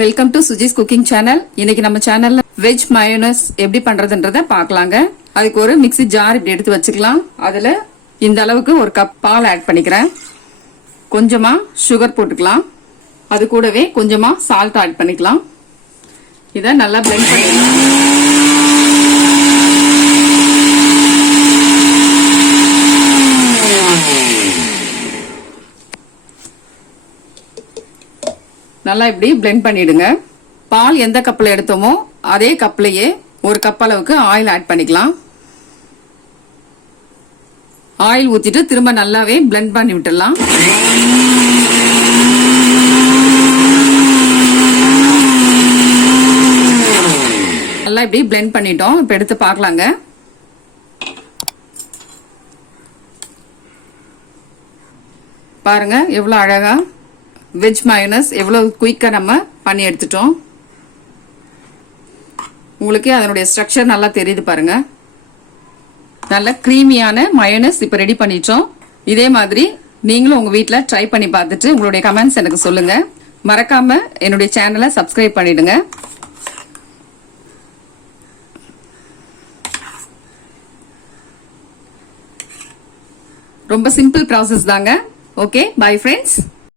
Welcome to Suji's cooking channel. இன்னைக்கு நம்ம சேனல்ல வெஜ் மயோனஸ் எப்படி பண்றதுன்றத பார்க்கலாங்க. அதுக்கு ஒரு மிக்ஸி ஜார் இப்படி எடுத்து வச்சுக்கலாம். அதுல இந்த அளவுக்கு ஒரு கப் பால் ஆட் பண்ணிக்கிறேன். கொஞ்சமா சுகர் போட்டுக்கலாம். அது கூடவே கொஞ்சமா சால்ட் ஆட் பண்ணிக்கலாம். இதை நல்லா பிளெண்ட் பண்ணிக்கலாம். நல்லா இப்படி பிளெண்ட் பண்ணிடுங்க. பால் எந்த கப்பில் எடுத்தோமோ அதே கப்லயே ஒரு கப் அளவுக்கு ஆயில் ஆட் பண்ணிக்கலாம். ஆயில் ஊத்திட்டு திரும்ப நல்லாவே பிளெண்ட் பண்ணி விட்டுடலாம். நல்லா இப்படி பிளெண்ட் பண்ணிட்டோம். இப்ப எடுத்து பார்க்கலாங்க. பாருங்க எவ்வளவு அழகா வெஜ் மயோனஸ் எவ்வளவு குயிக்கா நம்ம பண்ணி எடுத்துட்டோம். உங்களுக்கு அதனுடைய ஸ்ட்ரக்சர் நல்லா தெரியுது பாருங்க. நல்ல கிரீமியான மயோனஸ் இப்ப ரெடி பண்ணிட்டோம். இதே மாதிரி நீங்களும் உங்க வீட்ல ட்ரை பண்ணி பார்த்துட்டு உங்களுடைய கமெண்ட்ஸ் எனக்கு சொல்லுங்க. மறக்காம என்னுடைய சேனலை சப்ஸ்கிரைப் பண்ணிடுங்க. ரொம்ப சிம்பிள் ப்ராசஸ் தாங்க. Okay, bye friends.